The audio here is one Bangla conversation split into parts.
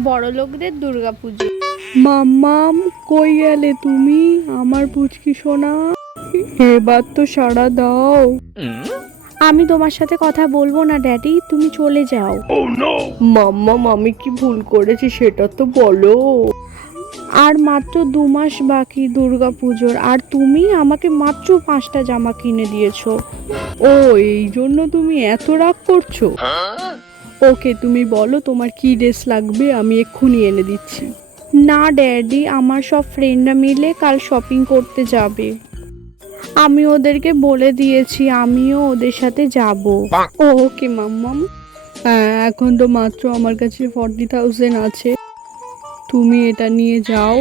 বড় লোকদের দুর্গা পুজো মাম্মাম কই গেলে তুমি? আমার পুচকি সোনা। এবার তো সাড়া দাও। আমি তোমার সাথে কথা বলব না ড্যাডি। তুমি চলে যাও। মাম্মাম আমি কি ভুল করেছি সেটা তো বলো। আর মাত্র দু মাস বাকি দুর্গা পুজোর আর তুমি আমাকে মাত্র পাঁচটা জামা কিনে দিয়েছ। ও এই জন্য তুমি এত রাগ করছ? ওকে তুমি বলো তোমার কি ড্রেস লাগবে, আমি এক্ষুনি এনে দিচ্ছি। না, ড্যাডি, আমার সব ফ্রেন্ডরা মিলে কাল শপিং করতে যাবে। আমি ওদেরকে বলে দিয়েছি, আমিও ওদের সাথে যাব। ওকে, মাম্মাম। হ্যাঁ এখন তো মাত্র আমার কাছে ফর্টি থাউজেন্ড আছে। তুমি এটা নিয়ে যাও,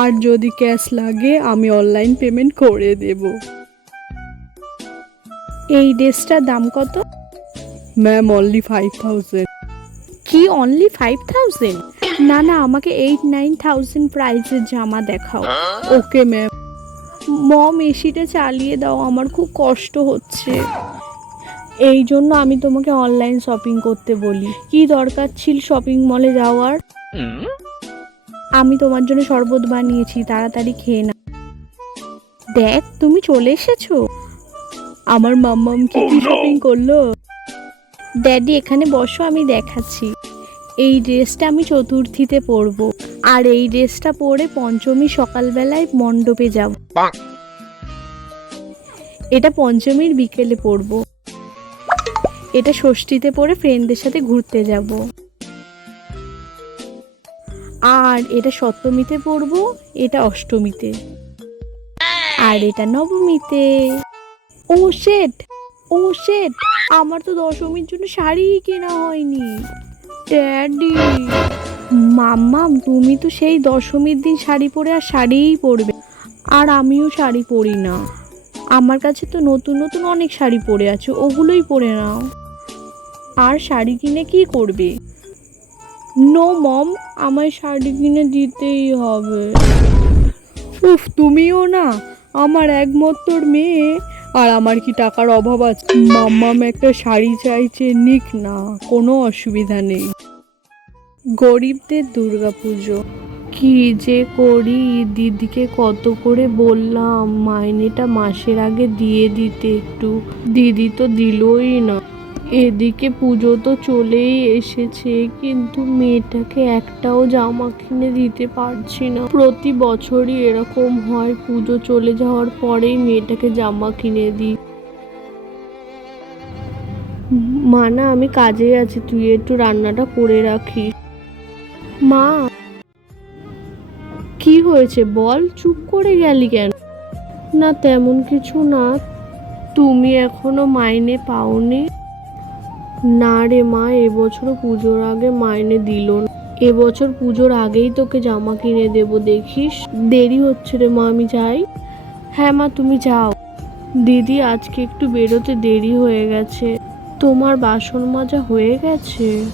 আর যদি ক্যাশ লাগে, আমি অনলাইন পেমেন্ট করে দেব। এই ড্রেসটার দাম কত? ম্যাম অনলি ফাইভ থাউজেন্ড কি অনলি ফাইভ থাউজেন্ড না না আমাকে এইট নাইন থাউজেন্ড প্রাইসের জামা দেখাও। ওকে ম্যাম মম এসিটা চালিয়ে দাও আমার খুব কষ্ট হচ্ছে। এই জন্য আমি তোমাকে অনলাইন শপিং করতে বলি। কি দরকার ছিল শপিং মলে যাওয়ার? আমি তোমার জন্য শরবত বানিয়েছি তাড়াতাড়ি খেয়ে না দেখ তুমি চলে এসেছ। আমার মাম্মাম কি কি শপিং করল? ড্যাডি এখানে বসো, আমি দেখাচ্ছি। এই ড্রেসটা আমি চতুর্থীতে পরবো। আর এই ড্রেসটা পরে পঞ্চমী সকালবেলায় মণ্ডপে যাব। এটা পঞ্চমীর বিকেলে পরবো। এটা ষষ্ঠীতে পরে ফ্রেন্ডদের সাথে ঘুরতে যাব। আর এটা সপ্তমীতে পরবো, এটা অষ্টমীতে। আর এটা নবমীতে। ও শেট ও শেট আমার তো দশমীর জন্য শাড়ি কেনা হয়নি। ড্যাডি, মাম্মা, তুমি তো সেই দশমীর দিন শাড়ি পরে আর শাড়িই পরবে। আর আমিও শাড়ি পরি না। আমার কাছে তো নতুন নতুন অনেক শাড়ি পরে আছে, ওগুলোই পরে নাও। আর শাড়ি কিনে কি করবে? নো মম আমায় শাড়ি কিনে দিতেই হবে। উফ, তুমিও না, আমার একমাত্র মেয়ে। আর আমার কি টাকার অভাব আছে? মাম্মাম একটা শাড়ি চাইছে, নিক না, কোনো অসুবিধা নেই। গরিবদের দুর্গাপুজো কি যে করি? দিদিকে কত করে বললাম, মাইনেটা মাসের আগে দিয়ে দিতে একটু। দিদি তো দিলই না। এদিকে পুজো তো চলেই এসেছে, কিন্তু মেয়েটাকে একটাও জামা কিনে দিতে পারছি না। প্রতি বছরই এরকম হয়, পুজো চলে যাওয়ার পরেই মেয়েটাকে জামা কিনে দিই। মানা আমি কাজে আছি, তুই একটু রান্নাটা করে রাখিস। মা! কি হয়েছে বল? চুপ করে গেলি কেন? না, তেমন কিছু না। তুমি এখনও মাইনে পাওনি। না রে মা, এবছরও পুজোর আগে মাইনে দিল না। এবছর পুজোর আগেই তোকে জামা কিনে দেব, দেখিস? দেরি হচ্ছে রে মা, আমি যাই। হ্যাঁ মা, তুমি যাও। দিদি, আজকে একটু বেরোতে দেরি হয়ে গেছে। তোমার বাসন মাজা হয়ে গেছে?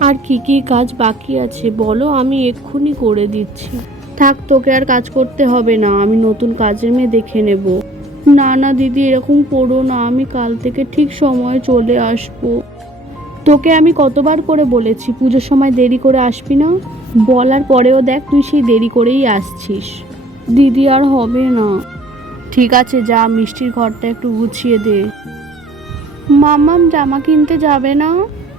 আর কি কি কাজ বাকি আছে? বলো, আমি এক্ষুনি করে দিচ্ছি। থাক, তোকে আর কাজ করতে হবে না। আমি নতুন কাজের মেয়ে দেখে নেব। না না, দিদি, এরকম করো না, আমি কাল থেকে ঠিক সময়ে চলে আসব। তোকে আমি কতবার করে বলেছি, পুজোর সময় দেরি করে আসবি না? বলার পরেও দেখ তুই সেই দেরি করেই আসছিস। দিদি আর হবে না। ঠিক আছে, যা, মিষ্টির ঘরটা একটু গুছিয়ে দে। মামাম জামা কিনতে যাবে না?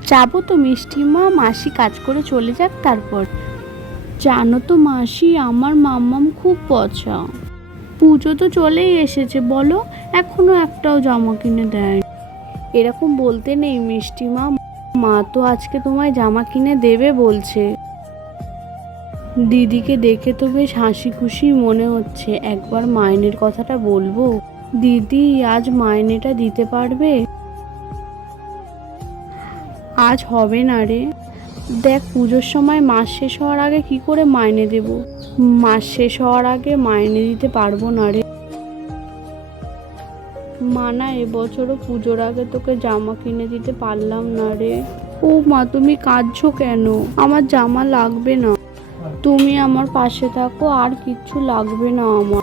যাব তো মিষ্টি মা মাসি কাজ করে চলে যাক তারপর। জানো তো মাসি, আমার মাম্মাম খুব পচা। পুজো তো চলেই এসেছে, বলো। এখনও একটাও জামা কিনে দেয় এরকম বলতে নেই মিষ্টি মা। মা তো আজকে তোমায় জামা কিনে দেবে বলছে। দিদিকে দেখে তো বেশ হাসি খুশি মনে হচ্ছে। একবার মাইনের কথাটা বলব। দিদি, আজ মাইনেটা দিতে পারবে? আজ হবে না রে। দেখ, পুজোর সময় মাস শেষ হওয়ার আগে কি করে মাইনে দেব? মাস শেষ হওয়ার আগে মাইনে দিতে পারব না রে। মানা এবছরও পুজোর আগে তোকে জামা কিনে দিতে পারলাম না রে। ও মা, তুমি কাঁদছো কেন? আমার জামা লাগবে না। তুমি আমার পাশে থাকো, আর কিচ্ছু লাগবে না আমার।